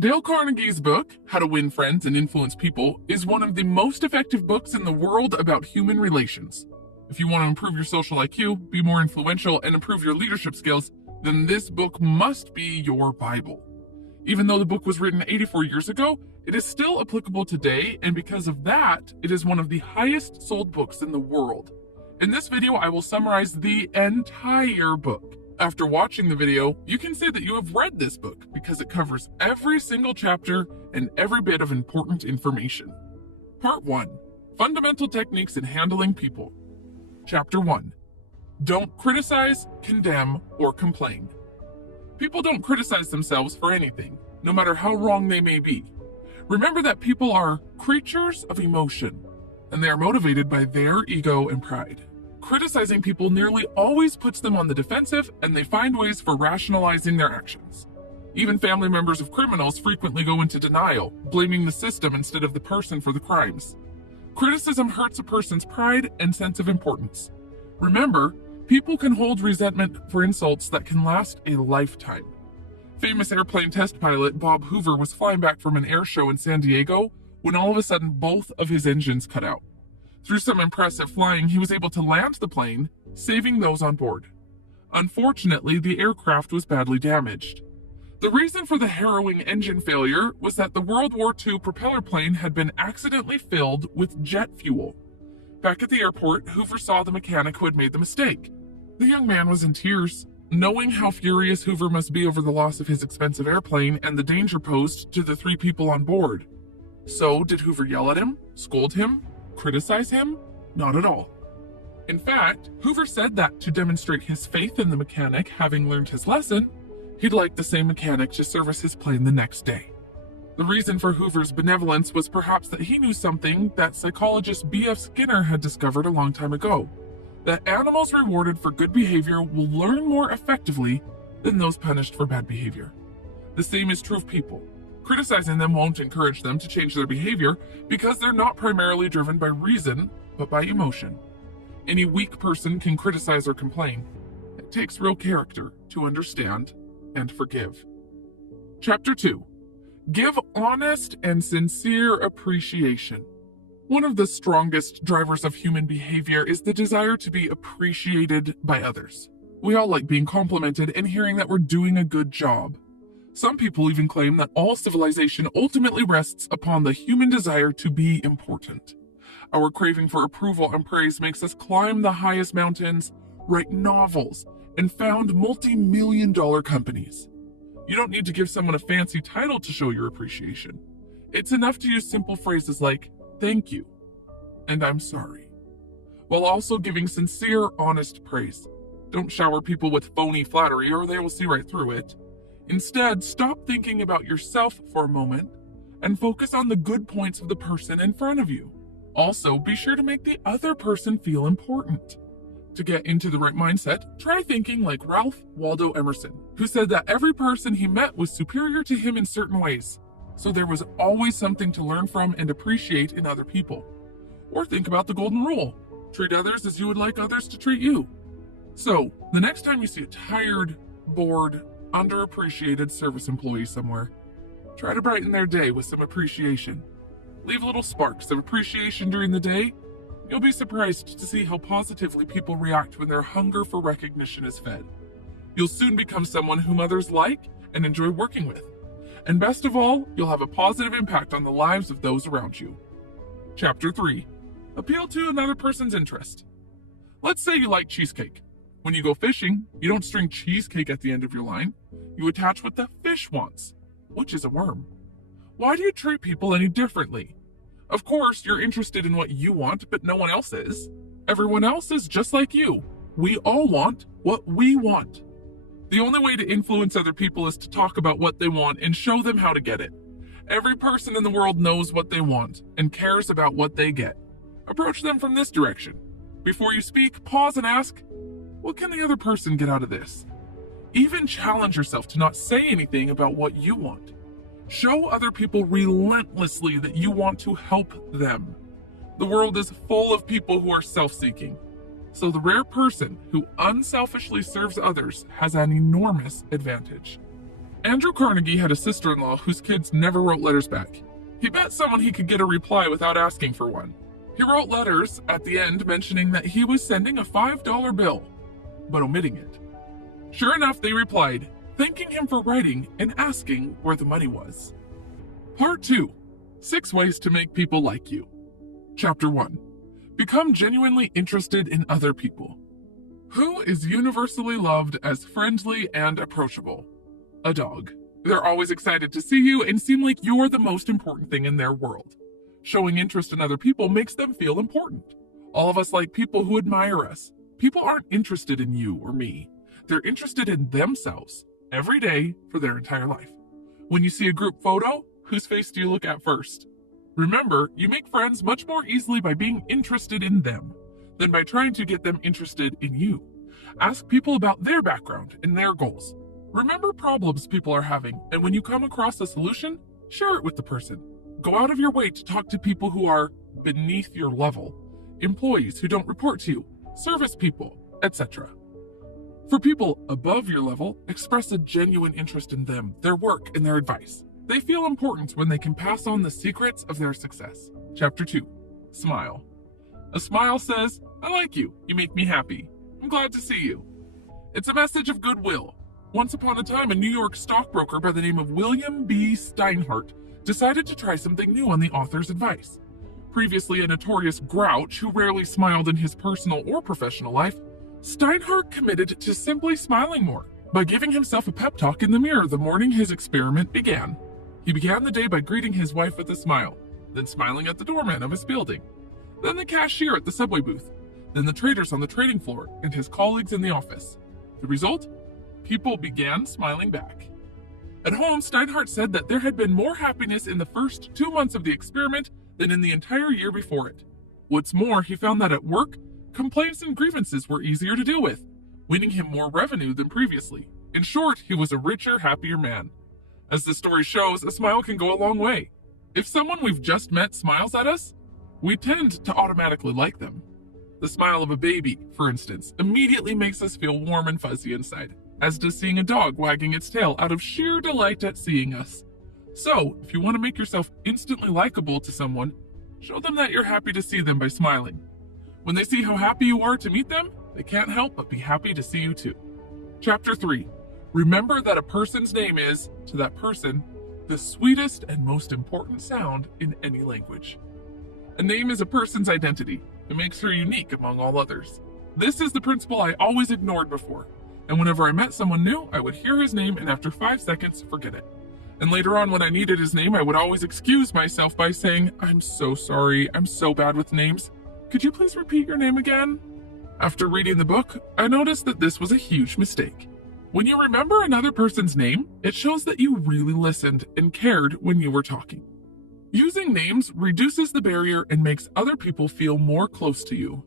Dale Carnegie's book, How to Win Friends and Influence People, is one of the most effective books in the world about human relations. If you want to improve your social IQ, be more influential, and improve your leadership skills, then this book must be your Bible. Even though the book was written 84 years ago, it is still applicable today, and because of that, it is one of the highest sold books in the world. In this video, I will summarize the entire book. After watching the video, you can say that you have read this book because it covers every single chapter and every bit of important information. Part 1. Fundamental Techniques in Handling People. Chapter 1. Don't criticize, condemn, or complain. People don't criticize themselves for anything, no matter how wrong they may be. Remember that people are creatures of emotion, and they are motivated by their ego and pride. Criticizing people nearly always puts them on the defensive, and they find ways for rationalizing their actions. Even family members of criminals frequently go into denial, blaming the system instead of the person for the crimes. Criticism hurts a person's pride and sense of importance. Remember, people can hold resentment for insults that can last a lifetime. Famous airplane test pilot Bob Hoover was flying back from an air show in San Diego when all of a sudden both of his engines cut out. Through some impressive flying, he was able to land the plane, saving those on board. Unfortunately, the aircraft was badly damaged. The reason for the harrowing engine failure was that the World War II propeller plane had been accidentally filled with jet fuel. Back at the airport, Hoover saw the mechanic who had made the mistake. The young man was in tears, knowing how furious Hoover must be over the loss of his expensive airplane and the danger posed to the 3 people on board. So, did Hoover yell at him, scold him, criticize him? Not at all. In fact, Hoover said that to demonstrate his faith in the mechanic having learned his lesson, he'd like the same mechanic to service his plane the next day. The reason for Hoover's benevolence was perhaps that he knew something that psychologist B.F. Skinner had discovered a long time ago, that animals rewarded for good behavior will learn more effectively than those punished for bad behavior. The same is true of people. Criticizing them won't encourage them to change their behavior because they're not primarily driven by reason, but by emotion. Any weak person can criticize or complain. It takes real character to understand and forgive. Chapter 2. Give honest and sincere appreciation. One of the strongest drivers of human behavior is the desire to be appreciated by others. We all like being complimented and hearing that we're doing a good job. Some people even claim that all civilization ultimately rests upon the human desire to be important. Our craving for approval and praise makes us climb the highest mountains, write novels, and found multi-million-dollar companies. You don't need to give someone a fancy title to show your appreciation. It's enough to use simple phrases like, "Thank you," and "I'm sorry," while also giving sincere, honest praise. Don't shower people with phony flattery or they will see right through it. Instead, stop thinking about yourself for a moment and focus on the good points of the person in front of you. Also, be sure to make the other person feel important. To get into the right mindset, try thinking like Ralph Waldo Emerson, who said that every person he met was superior to him in certain ways, so there was always something to learn from and appreciate in other people. Or think about the golden rule: treat others as you would like others to treat you. So, the next time you see a tired, bored, underappreciated service employee somewhere, try to brighten their day with some appreciation. Leave little sparks of appreciation during the day. You'll be surprised to see how positively people react when their hunger for recognition is fed. You'll soon become someone whom others like and enjoy working with. And best of all, you'll have a positive impact on the lives of those around you. Chapter 3. Appeal to another person's interest. Let's say you like cheesecake. When you go fishing, you don't string cheesecake at the end of your line. You attach what the fish wants, which is a worm. Why do you treat people any differently? Of course, you're interested in what you want, but no one else is. Everyone else is just like you. We all want what we want. The only way to influence other people is to talk about what they want and show them how to get it. Every person in the world knows what they want and cares about what they get. Approach them from this direction. Before you speak, pause and ask, what can the other person get out of this? Even challenge yourself to not say anything about what you want. Show other people relentlessly that you want to help them. The world is full of people who are self-seeking. So the rare person who unselfishly serves others has an enormous advantage. Andrew Carnegie had a sister-in-law whose kids never wrote letters back. He bet someone he could get a reply without asking for one. He wrote letters at the end mentioning that he was sending a $5 bill, but omitting it. Sure enough, they replied, thanking him for writing and asking where the money was. Part 2. 6 Ways to Make People Like You. Chapter 1. Become genuinely interested in other people. Who is universally loved as friendly and approachable? A dog. They're always excited to see you and seem like you're the most important thing in their world. Showing interest in other people makes them feel important. All of us like people who admire us. People aren't interested in you or me. They're interested in themselves every day for their entire life. When you see a group photo, whose face do you look at first? Remember, you make friends much more easily by being interested in them than by trying to get them interested in you. Ask people about their background and their goals. Remember problems people are having, and when you come across a solution, share it with the person. Go out of your way to talk to people who are beneath your level, employees who don't report to you, service people, etc. For people above your level, express a genuine interest in them, their work, and their advice. They feel important when they can pass on the secrets of their success. Chapter 2. Smile. A smile says, I like you. You make me happy. I'm glad to see you. It's a message of goodwill. Once upon a time, a New York stockbroker by the name of William B. Steinhardt decided to try something new on the author's advice. Previously a notorious grouch who rarely smiled in his personal or professional life, Steinhardt committed to simply smiling more by giving himself a pep talk in the mirror the morning his experiment began. He began the day by greeting his wife with a smile, then smiling at the doorman of his building, then the cashier at the subway booth, then the traders on the trading floor and his colleagues in the office. The result? People began smiling back. At home, Steinhardt said that there had been more happiness in the first 2 months of the experiment than in the entire year before it. What's more, he found that at work, complaints and grievances were easier to deal with, winning him more revenue than previously. In short, he was a richer, happier man. As the story shows, a smile can go a long way. If someone we've just met smiles at us, we tend to automatically like them. The smile of a baby, for instance, immediately makes us feel warm and fuzzy inside, as does seeing a dog wagging its tail out of sheer delight at seeing us. So, if you want to make yourself instantly likable to someone, show them that you're happy to see them by smiling. When they see how happy you are to meet them, they can't help but be happy to see you too. Chapter 3. Remember that a person's name is, to that person, the sweetest and most important sound in any language. A name is a person's identity. It makes her unique among all others. This is the principle I always ignored before, and whenever I met someone new, I would hear his name and after 5 seconds, forget it. And later on, when I needed his name, I would always excuse myself by saying, I'm so sorry, I'm so bad with names. Could you please repeat your name again? After reading the book, I noticed that this was a huge mistake. When you remember another person's name, it shows that you really listened and cared when you were talking. Using names reduces the barrier and makes other people feel more close to you.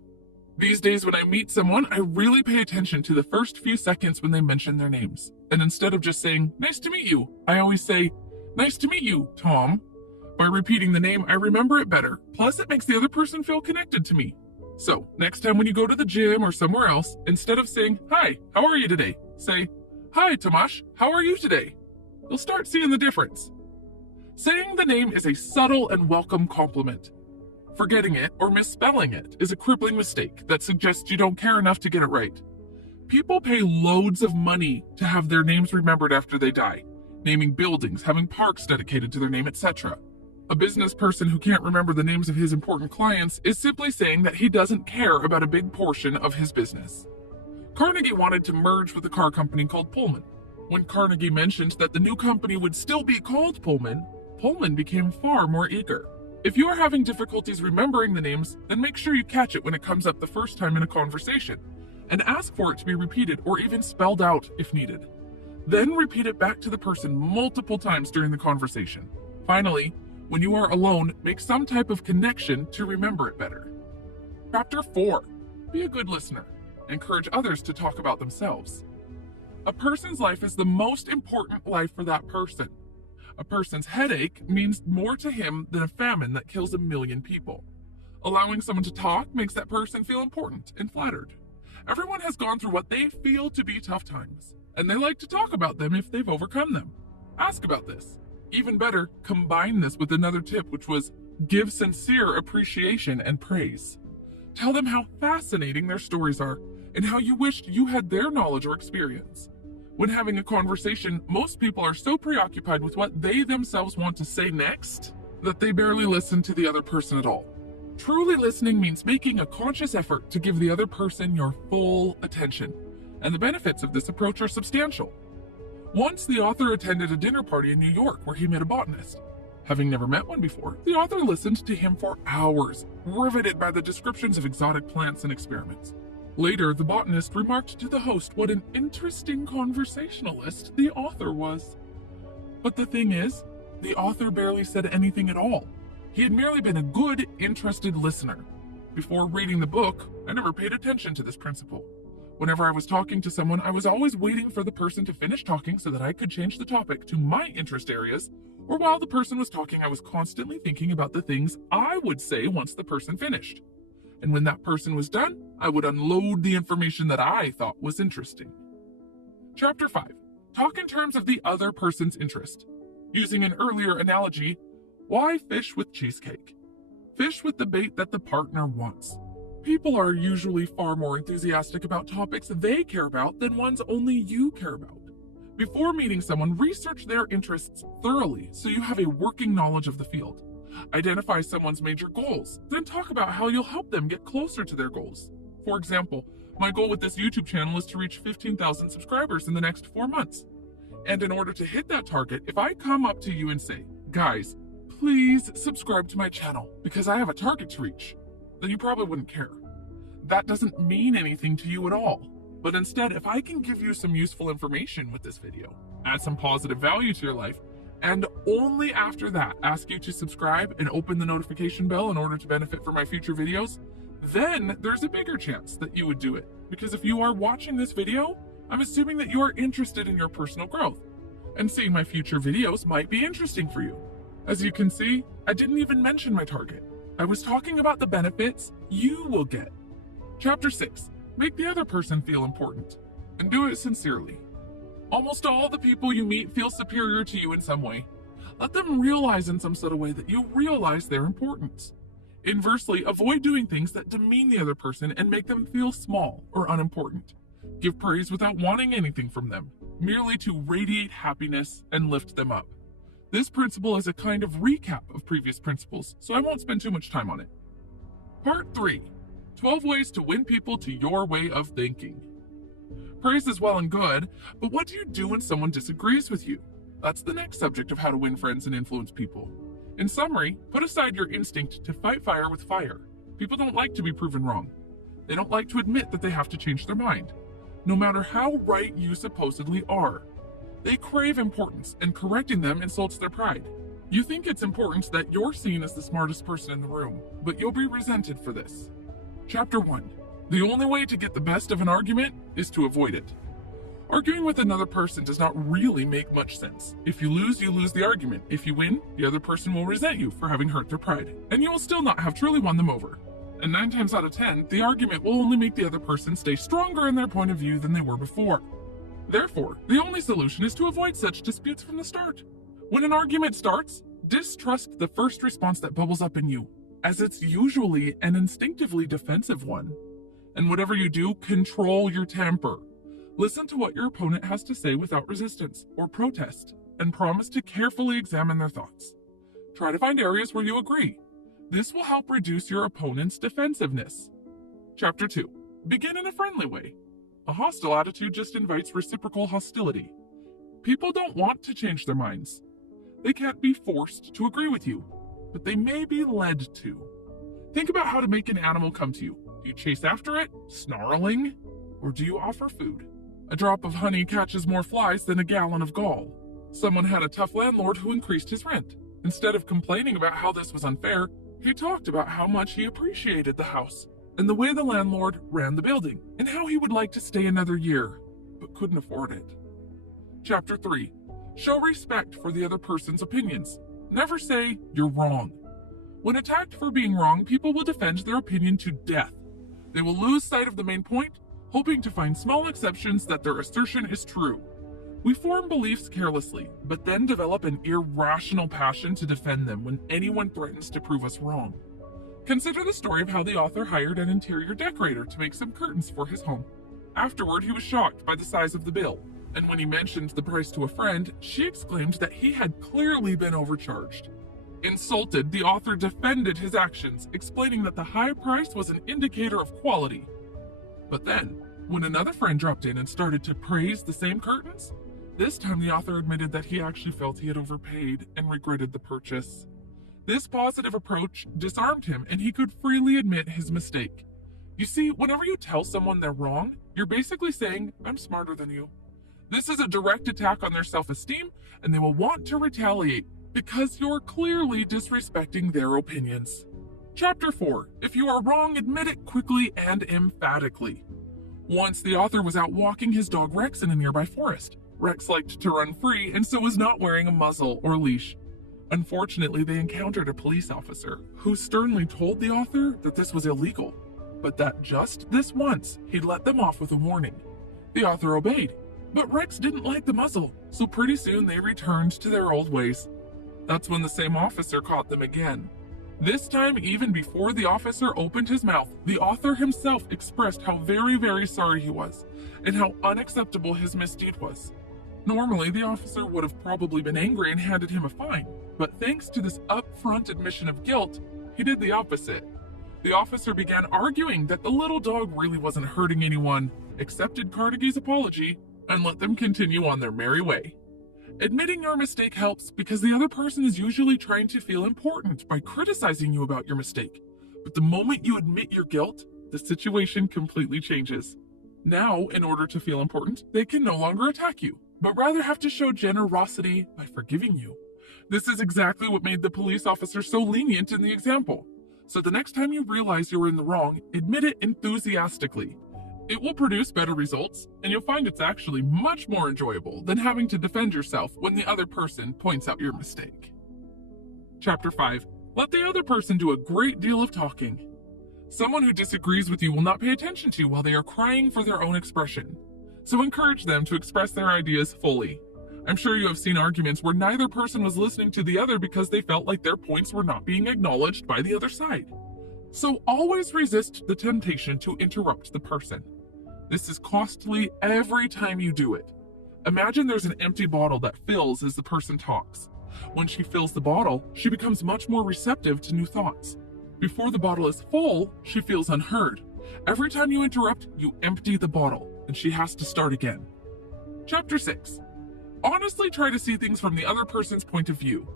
These days when I meet someone, I really pay attention to the first few seconds when they mention their names. And instead of just saying, nice to meet you, I always say, nice to meet you, Tom. By repeating the name, I remember it better. Plus, it makes the other person feel connected to me. So, next time when you go to the gym or somewhere else, instead of saying, hi, how are you today? Say, hi, Tomasz, how are you today? You'll start seeing the difference. Saying the name is a subtle and welcome compliment. Forgetting it or misspelling it is a crippling mistake that suggests you don't care enough to get it right. People pay loads of money to have their names remembered after they die, naming buildings, having parks dedicated to their name, etc. A business person who can't remember the names of his important clients is simply saying that he doesn't care about a big portion of his business. Carnegie wanted to merge with a car company called Pullman. When Carnegie mentioned that the new company would still be called Pullman, Pullman became far more eager. If you are having difficulties remembering the names, then make sure you catch it when it comes up the first time in a conversation, and ask for it to be repeated or even spelled out if needed. Then repeat it back to the person multiple times during the conversation. Finally, when you are alone, make some type of connection to remember it better. Chapter 4. Be a good listener. Encourage others to talk about themselves. A person's life is the most important life for that person. A person's headache means more to him than a famine that kills 1 million people. Allowing someone to talk makes that person feel important and flattered. Everyone has gone through what they feel to be tough times, and they like to talk about them if they've overcome them. Ask about this. Even better, combine this with another tip, which was give sincere appreciation and praise. Tell them how fascinating their stories are and how you wished you had their knowledge or experience. When having a conversation, most people are so preoccupied with what they themselves want to say next that they barely listen to the other person at all. Truly listening means making a conscious effort to give the other person your full attention, and the benefits of this approach are substantial. Once the author attended a dinner party in New York where he met a botanist. Having never met one before, the author listened to him for hours, riveted by the descriptions of exotic plants and experiments. Later, the botanist remarked to the host what an interesting conversationalist the author was. But the thing is, the author barely said anything at all. He had merely been a good, interested listener. Before reading the book, I never paid attention to this principle. Whenever I was talking to someone, I was always waiting for the person to finish talking so that I could change the topic to my interest areas, or while the person was talking, I was constantly thinking about the things I would say once the person finished. And when that person was done, I would unload the information that I thought was interesting. Chapter 5. Talk in terms of the other person's interest. Using an earlier analogy, why fish with cheesecake? Fish with the bait that the partner wants. People are usually far more enthusiastic about topics they care about than ones only you care about. Before meeting someone, research their interests thoroughly so you have a working knowledge of the field. Identify someone's major goals, then talk about how you'll help them get closer to their goals. For example, my goal with this YouTube channel is to reach 15,000 subscribers in the next 4 months. And in order to hit that target, if I come up to you and say, guys, please subscribe to my channel because I have a target to reach, then you probably wouldn't care. That doesn't mean anything to you at all. But instead, if I can give you some useful information with this video, add some positive value to your life, and only after that ask you to subscribe and open the notification bell in order to benefit from my future videos, then there's a bigger chance that you would do it. Because if you are watching this video, I'm assuming that you are interested in your personal growth, and seeing my future videos might be interesting for you. As you can see, I didn't even mention my target. I was talking about the benefits you will get. Chapter 6. Make the other person feel important, and do it sincerely. Almost all the people you meet feel superior to you in some way. Let them realize in some subtle way that you realize their importance. Inversely, avoid doing things that demean the other person and make them feel small or unimportant. Give praise without wanting anything from them, merely to radiate happiness and lift them up. This principle is a kind of recap of previous principles, so I won't spend too much time on it. Part 3. 12 ways to win people to your way of thinking. Praise is well and good, but what do you do when someone disagrees with you? That's the next subject of how to win friends and influence people. In summary, put aside your instinct to fight fire with fire. People don't like to be proven wrong. They don't like to admit that they have to change their mind, no matter how right you supposedly are. They crave importance, and correcting them insults their pride. You think it's important that you're seen as the smartest person in the room, but you'll be resented for this. Chapter 1. The only way to get the best of an argument is to avoid it. Arguing with another person does not really make much sense. If you lose the argument. If you win, the other person will resent you for having hurt their pride, and you will still not have truly won them over. And 9 times out of 10, the argument will only make the other person stay stronger in their point of view than they were before. Therefore, the only solution is to avoid such disputes from the start. When an argument starts, distrust the first response that bubbles up in you, as it's usually an instinctively defensive one. And whatever you do, control your temper. Listen to what your opponent has to say without resistance or protest, and promise to carefully examine their thoughts. Try to find areas where you agree. This will help reduce your opponent's defensiveness. Chapter 2. Begin in a friendly way. A hostile attitude just invites reciprocal hostility. People don't want to change their minds. They can't be forced to agree with you, but they may be led to. Think about how to make an animal come to you. Do you chase after it, snarling, or do you offer food? A drop of honey catches more flies than a gallon of gall. Someone had a tough landlord who increased his rent. Instead of complaining about how this was unfair, he talked about how much he appreciated the house and the way the landlord ran the building, and how he would like to stay another year, but couldn't afford it. Chapter 3. Show respect for the other person's opinions. Never say, "You're wrong." When attacked for being wrong, people will defend their opinion to death. They will lose sight of the main point, hoping to find small exceptions that their assertion is true. We form beliefs carelessly, but then develop an irrational passion to defend them when anyone threatens to prove us wrong. Consider the story of how the author hired an interior decorator to make some curtains for his home. Afterward, he was shocked by the size of the bill, and when he mentioned the price to a friend, she exclaimed that he had clearly been overcharged. Insulted, the author defended his actions, explaining that the high price was an indicator of quality. But then, when another friend dropped in and started to praise the same curtains, this time the author admitted that he actually felt he had overpaid and regretted the purchase. This positive approach disarmed him, and he could freely admit his mistake. You see, whenever you tell someone they're wrong, you're basically saying, "I'm smarter than you." This is a direct attack on their self-esteem, and they will want to retaliate because you're clearly disrespecting their opinions. Chapter 4. If you are wrong, admit it quickly and emphatically. Once the author was out walking his dog Rex in a nearby forest. Rex liked to run free and so was not wearing a muzzle or leash. Unfortunately, they encountered a police officer who sternly told the author that this was illegal, but that just this once he'd let them off with a warning. The author obeyed, but Rex didn't like the muzzle, so pretty soon they returned to their old ways. That's when the same officer caught them again. This time, even before the officer opened his mouth, the author himself expressed how very sorry he was, and how unacceptable his misdeed was. Normally, the officer would have probably been angry and handed him a fine, but thanks to this upfront admission of guilt, he did the opposite. The officer began arguing that the little dog really wasn't hurting anyone, accepted Carnegie's apology, and let them continue on their merry way. Admitting your mistake helps because the other person is usually trying to feel important by criticizing you about your mistake. But the moment you admit your guilt, the situation completely changes. Now, in order to feel important, they can no longer attack you, but rather have to show generosity by forgiving you. This is exactly what made the police officer so lenient in the example. So the next time you realize you're in the wrong, admit it enthusiastically. It will produce better results, and you'll find it's actually much more enjoyable than having to defend yourself when the other person points out your mistake. Chapter 5. Let the other person do a great deal of talking. Someone who disagrees with you will not pay attention to you while they are crying for their own expression. So encourage them to express their ideas fully. I'm sure you have seen arguments where neither person was listening to the other because they felt like their points were not being acknowledged by the other side. So always resist the temptation to interrupt the person. This is costly every time you do it. Imagine there's an empty bottle that fills as the person talks. When she fills the bottle, she becomes much more receptive to new thoughts. Before the bottle is full, she feels unheard. Every time you interrupt, you empty the bottle, and she has to start again. Chapter 6. Honestly try to see things from the other person's point of view.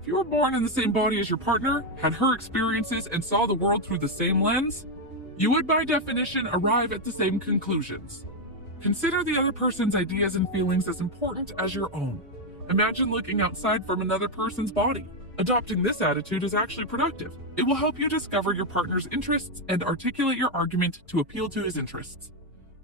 If you were born in the same body as your partner, had her experiences, and saw the world through the same lens, you would by definition arrive at the same conclusions. Consider the other person's ideas and feelings as important as your own. Imagine looking outside from another person's body. Adopting this attitude is actually productive. It will help you discover your partner's interests and articulate your argument to appeal to his interests.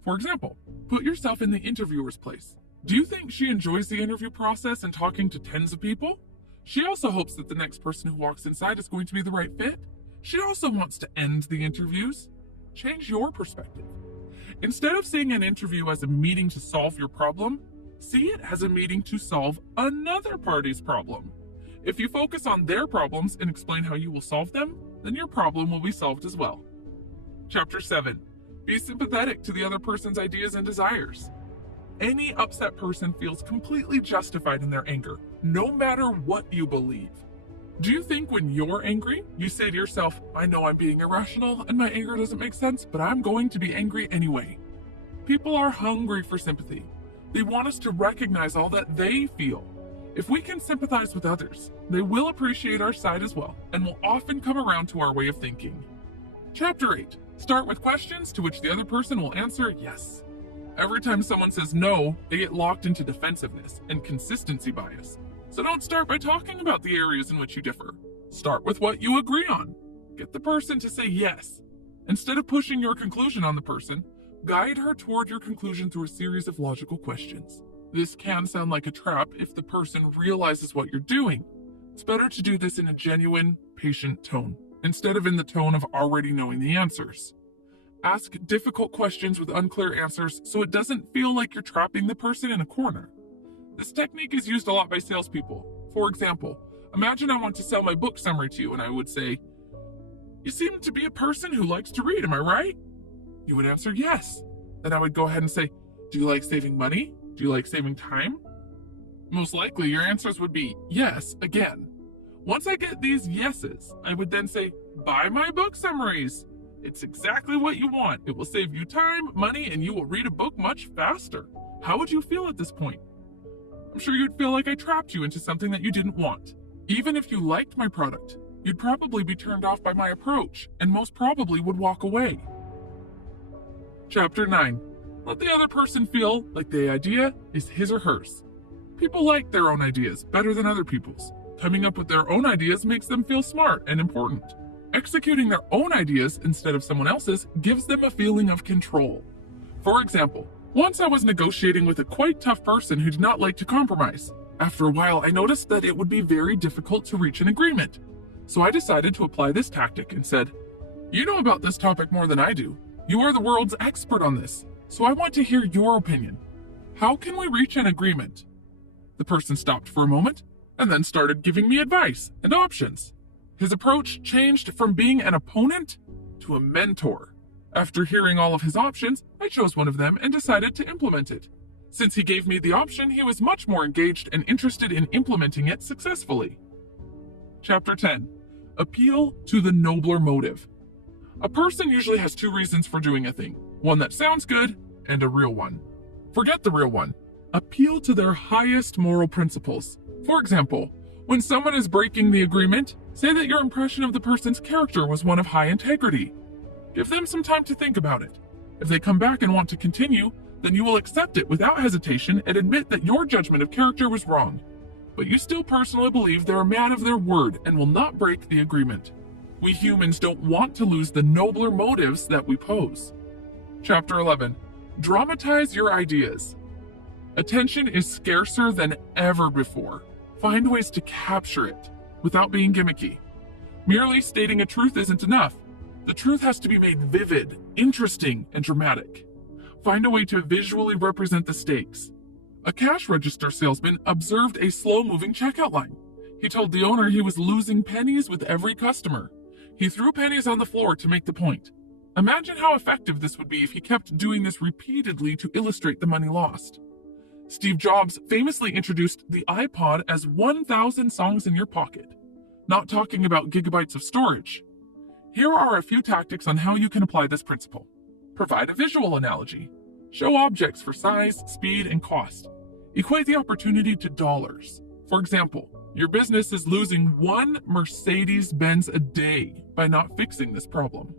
For example, put yourself in the interviewer's place. Do you think she enjoys the interview process and talking to tens of people? She also hopes that the next person who walks inside is going to be the right fit. She also wants to end the interviews. Change your perspective. Instead of seeing an interview as a meeting to solve your problem, see it as a meeting to solve another party's problem. If you focus on their problems and explain how you will solve them, then your problem will be solved as well. Chapter 7. Be sympathetic to the other person's ideas and desires. Any upset person feels completely justified in their anger, no matter what you believe. Do you think when you're angry, you say to yourself, I know I'm being irrational and my anger doesn't make sense, but I'm going to be angry anyway? People are hungry for sympathy. They want us to recognize all that they feel. If we can sympathize with others, they will appreciate our side as well and will often come around to our way of thinking. Chapter 8. Start with questions to which the other person will answer yes. Every time someone says no, they get locked into defensiveness and consistency bias. So don't start by talking about the areas in which you differ. Start with what you agree on. Get the person to say yes. Instead of pushing your conclusion on the person, guide her toward your conclusion through a series of logical questions. This can sound like a trap if the person realizes what you're doing. It's better to do this in a genuine, patient tone, instead of in the tone of already knowing the answers. Ask difficult questions with unclear answers so it doesn't feel like you're trapping the person in a corner. This technique is used a lot by salespeople. For example, imagine I want to sell my book summary to you and I would say, "You seem to be a person who likes to read, am I right?" You would answer yes. Then I would go ahead and say, "Do you like saving money? Do you like saving time?" Most likely your answers would be yes again. Once I get these yeses, I would then say, "Buy my book summaries. It's exactly what you want. It will save you time, money, and you will read a book much faster." How would you feel at this point? I'm sure you'd feel like I trapped you into something that you didn't want. Even if you liked my product, you'd probably be turned off by my approach and most probably would walk away. Chapter 9. Let the other person feel like the idea is his or hers. People like their own ideas better than other people's. Coming up with their own ideas makes them feel smart and important. Executing their own ideas instead of someone else's gives them a feeling of control. For example, once I was negotiating with a quite tough person who did not like to compromise. After a while, I noticed that it would be very difficult to reach an agreement. So I decided to apply this tactic and said, "You know about this topic more than I do. You are the world's expert on this, so I want to hear your opinion. How can we reach an agreement?" The person stopped for a moment and then started giving me advice and options. His approach changed from being an opponent to a mentor. After hearing all of his options, I chose one of them and decided to implement it. Since he gave me the option, he was much more engaged and interested in implementing it successfully. Chapter 10. Appeal to the nobler motive. A person usually has two reasons for doing a thing, one that sounds good and a real one. Forget the real one. Appeal to their highest moral principles. For example, when someone is breaking the agreement, say that your impression of the person's character was one of high integrity. Give them some time to think about it. If they come back and want to continue, then you will accept it without hesitation and admit that your judgment of character was wrong. But you still personally believe they're a man of their word and will not break the agreement. We humans don't want to lose the nobler motives that we pose. Chapter 11. Dramatize your ideas. Attention is scarcer than ever before. Find ways to capture it without being gimmicky. Merely stating a truth isn't enough. The truth has to be made vivid, interesting, and dramatic. Find a way to visually represent the stakes. A cash register salesman observed a slow-moving checkout line. He told the owner he was losing pennies with every customer. He threw pennies on the floor to make the point. Imagine how effective this would be if he kept doing this repeatedly to illustrate the money lost. Steve Jobs famously introduced the iPod as 1,000 songs in your pocket, not talking about gigabytes of storage. Here are a few tactics on how you can apply this principle. Provide a visual analogy. Show objects for size, speed, and cost. Equate the opportunity to dollars. For example, your business is losing one Mercedes-Benz a day by not fixing this problem.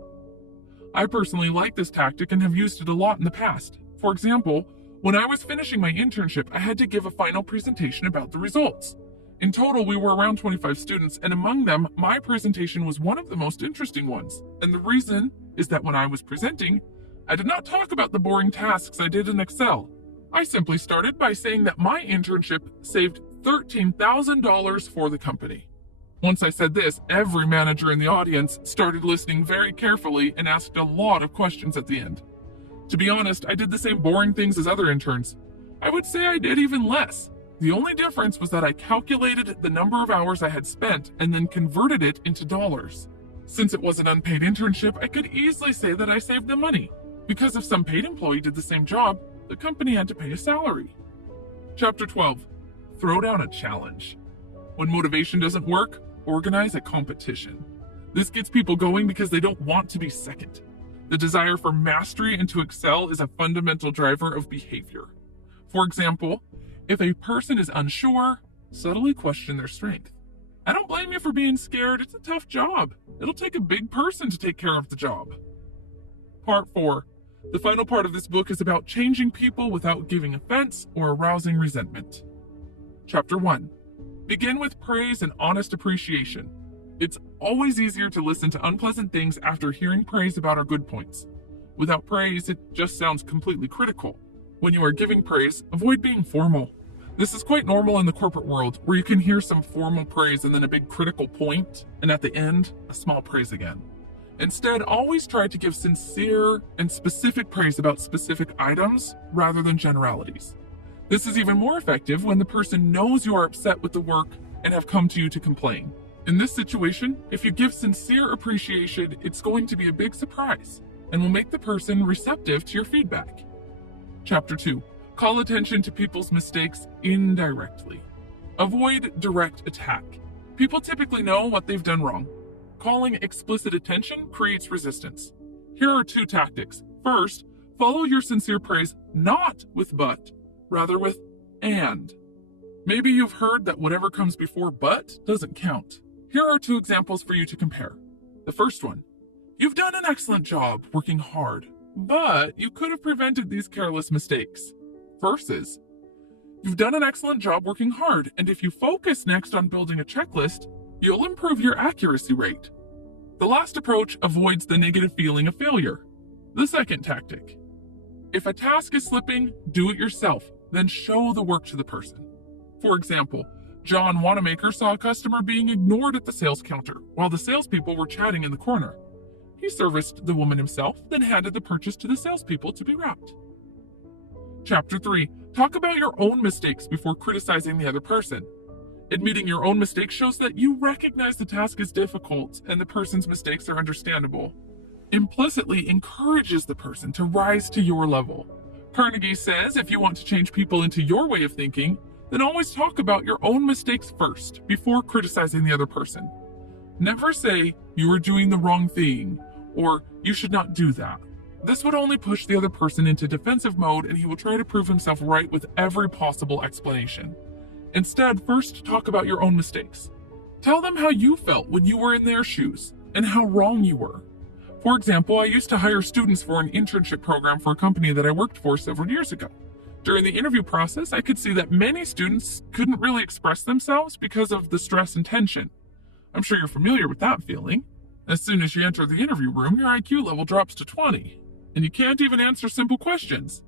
I personally like this tactic and have used it a lot in the past. For example, when I was finishing my internship, I had to give a final presentation about the results. In total, we were around 25 students, and among them, my presentation was one of the most interesting ones. And the reason is that when I was presenting, I did not talk about the boring tasks I did in Excel. I simply started by saying that my internship saved $13,000 for the company. Once I said this, every manager in the audience started listening very carefully and asked a lot of questions at the end. To be honest, I did the same boring things as other interns. I would say I did even less. The only difference was that I calculated the number of hours I had spent and then converted it into dollars. Since it was an unpaid internship, I could easily say that I saved them money, because if some paid employee did the same job, the company had to pay a salary. Chapter 12. Throw down a challenge. When motivation doesn't work, organize a competition. This gets people going because they don't want to be second. The desire for mastery and to excel is a fundamental driver of behavior. For example, if a person is unsure, subtly question their strength. I don't blame you for being scared. It's a tough job. It'll take a big person to take care of the job. Part 4. The final part of this book is about changing people without giving offense or arousing resentment. Chapter 1. Begin with praise and honest appreciation. It's always easier to listen to unpleasant things after hearing praise about our good points. Without praise, it just sounds completely critical. When you are giving praise, avoid being formal. This is quite normal in the corporate world, where you can hear some formal praise and then a big critical point, and at the end, a small praise again. Instead, always try to give sincere and specific praise about specific items rather than generalities. This is even more effective when the person knows you are upset with the work and have come to you to complain. In this situation, if you give sincere appreciation, it's going to be a big surprise and will make the person receptive to your feedback. Chapter 2. Call attention to people's mistakes indirectly. Avoid direct attack. People typically know what they've done wrong. Calling explicit attention creates resistance. Here are 2 tactics. First, follow your sincere praise not with but, rather with and. Maybe you've heard that whatever comes before but doesn't count. Here are 2 examples for you to compare. The first one, you've done an excellent job working hard, but you could have prevented these careless mistakes. Versus, you've done an excellent job working hard, and if you focus next on building a checklist, you'll improve your accuracy rate. The last approach avoids the negative feeling of failure. The second tactic, if a task is slipping, do it yourself, then show the work to the person. For example, John Wanamaker saw a customer being ignored at the sales counter while the salespeople were chatting in the corner. He serviced the woman himself, then handed the purchase to the salespeople to be wrapped. Chapter 3. Talk about your own mistakes before criticizing the other person. Admitting your own mistakes shows that you recognize the task is difficult and the person's mistakes are understandable. Implicitly encourages the person to rise to your level. Carnegie says if you want to change people into your way of thinking, then always talk about your own mistakes first before criticizing the other person. Never say, you are doing the wrong thing, or you should not do that. This would only push the other person into defensive mode and he will try to prove himself right with every possible explanation. Instead, first talk about your own mistakes. Tell them how you felt when you were in their shoes and how wrong you were. For example, I used to hire students for an internship program for a company that I worked for several years ago. During the interview process, I could see that many students couldn't really express themselves because of the stress and tension. I'm sure you're familiar with that feeling. As soon as you enter the interview room, your IQ level drops to 20, and you can't even answer simple questions.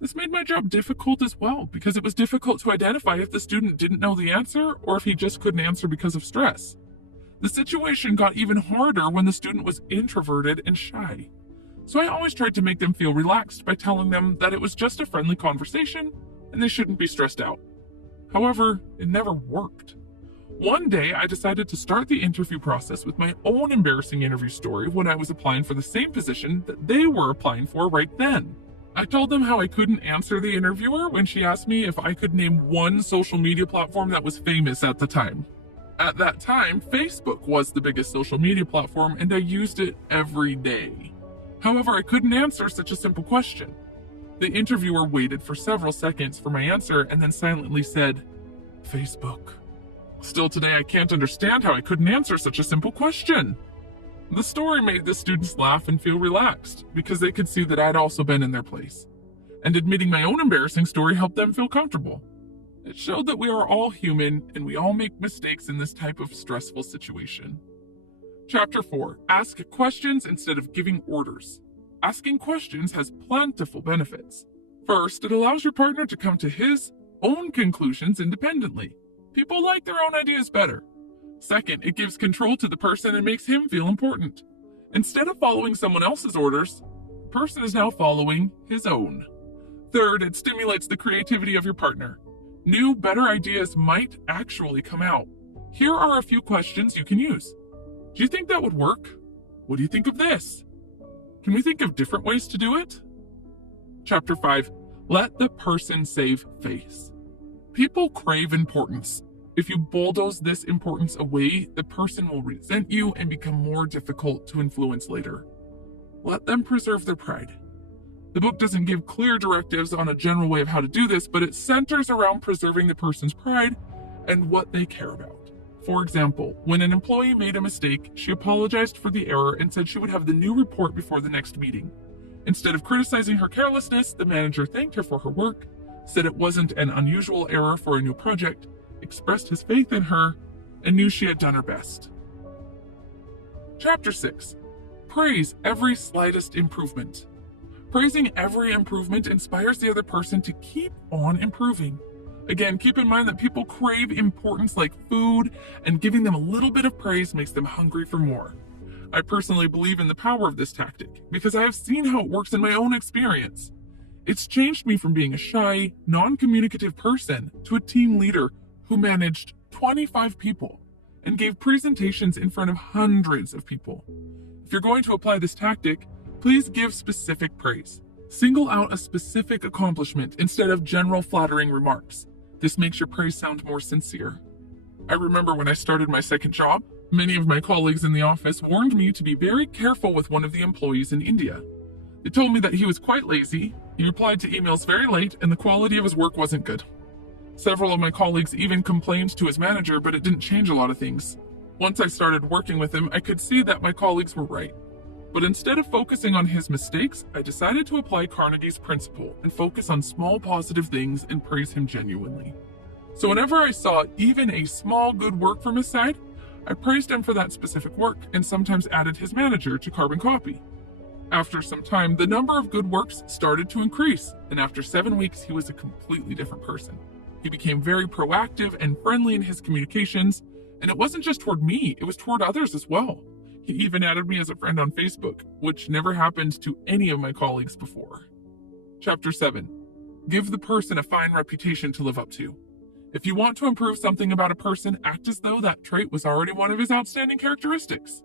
This made my job difficult as well, because it was difficult to identify if the student didn't know the answer or if he just couldn't answer because of stress. The situation got even harder when the student was introverted and shy. So I always tried to make them feel relaxed by telling them that it was just a friendly conversation and they shouldn't be stressed out. However, it never worked. One day, I decided to start the interview process with my own embarrassing interview story when I was applying for the same position that they were applying for right then. I told them how I couldn't answer the interviewer when she asked me if I could name one social media platform that was famous at the time. At that time, Facebook was the biggest social media platform and I used it every day. However, I couldn't answer such a simple question. The interviewer waited for several seconds for my answer and then silently said, Facebook. Still today, I can't understand how I couldn't answer such a simple question. The story made the students laugh and feel relaxed because they could see that I'd also been in their place. And admitting my own embarrassing story helped them feel comfortable. It showed that we are all human and we all make mistakes in this type of stressful situation. Chapter 4. Ask questions instead of giving orders. Asking questions has plentiful benefits. First, it allows your partner to come to his own conclusions independently. People like their own ideas better. Second, it gives control to the person and makes him feel important. Instead of following someone else's orders, the person is now following his own. Third, it stimulates the creativity of your partner. New, better ideas might actually come out. Here are a few questions you can use. Do you think that would work? What do you think of this? Can we think of different ways to do it? Chapter 5. Let the person save face. People crave importance. If you bulldoze this importance away, the person will resent you and become more difficult to influence later. Let them preserve their pride. The book doesn't give clear directives on a general way of how to do this, but it centers around preserving the person's pride and what they care about. For example, when an employee made a mistake, she apologized for the error and said she would have the new report before the next meeting. Instead of criticizing her carelessness, the manager thanked her for her work, said it wasn't an unusual error for a new project, expressed his faith in her, and knew she had done her best. Chapter 6. Praise every slightest improvement. Praising every improvement inspires the other person to keep on improving. Again, keep in mind that people crave importance like food, and giving them a little bit of praise makes them hungry for more. I personally believe in the power of this tactic because I have seen how it works in my own experience. It's changed me from being a shy, non-communicative person to a team leader who managed 25 people and gave presentations in front of hundreds of people. If you're going to apply this tactic, please give specific praise. Single out a specific accomplishment instead of general flattering remarks. This makes your praise sound more sincere. I remember when I started my second job, many of my colleagues in the office warned me to be very careful with one of the employees in India. They told me that he was quite lazy, he replied to emails very late, and the quality of his work wasn't good. Several of my colleagues even complained to his manager, but it didn't change a lot of things. Once I started working with him, I could see that my colleagues were right. But instead of focusing on his mistakes, I decided to apply Carnegie's principle and focus on small positive things and praise him genuinely. So whenever I saw even a small good work from his side, I praised him for that specific work and sometimes added his manager to carbon copy. After some time, the number of good works started to increase, and after 7 weeks, he was a completely different person. He became very proactive and friendly in his communications, and it wasn't just toward me, it was toward others as well. He even added me as a friend on Facebook, which never happened to any of my colleagues before. Chapter 7. Give the person a fine reputation to live up to. If you want to improve something about a person, act as though that trait was already one of his outstanding characteristics.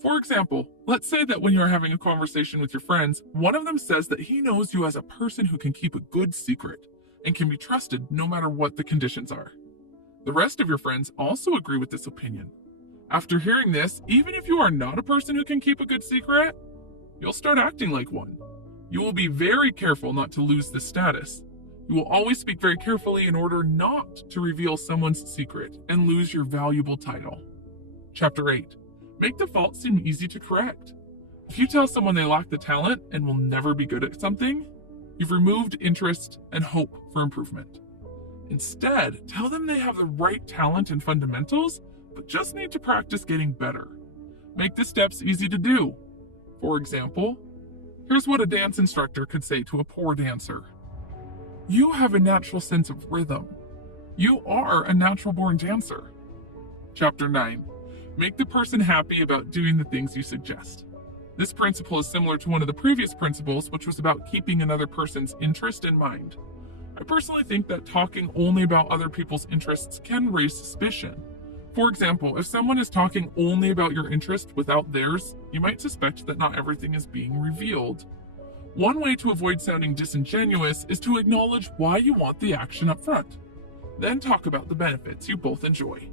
For example, let's say that when you are having a conversation with your friends, one of them says that he knows you as a person who can keep a good secret and can be trusted no matter what the conditions are. The rest of your friends also agree with this opinion. After hearing this, even if you are not a person who can keep a good secret, you'll start acting like one. You will be very careful not to lose this status. You will always speak very carefully in order not to reveal someone's secret and lose your valuable title. Chapter 8. Make the fault seem easy to correct. If you tell someone they lack the talent and will never be good at something, you've removed interest and hope for improvement. Instead, tell them they have the right talent and fundamentals, but just need to practice getting better. Make the steps easy to do. For example, here's what a dance instructor could say to a poor dancer. You have a natural sense of rhythm. You are a natural-born dancer. Chapter 9. Make the person happy about doing the things you suggest. This principle is similar to one of the previous principles, which was about keeping another person's interest in mind. I personally think that talking only about other people's interests can raise suspicion. For example, if someone is talking only about your interest without theirs, you might suspect that not everything is being revealed. One way to avoid sounding disingenuous is to acknowledge why you want the action up front. Then talk about the benefits you both enjoy.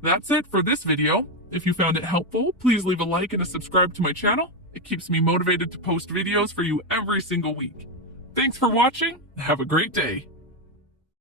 That's it for this video. If you found it helpful, please leave a like and a subscribe to my channel. It keeps me motivated to post videos for you every single week. Thanks for watching. Have a great day.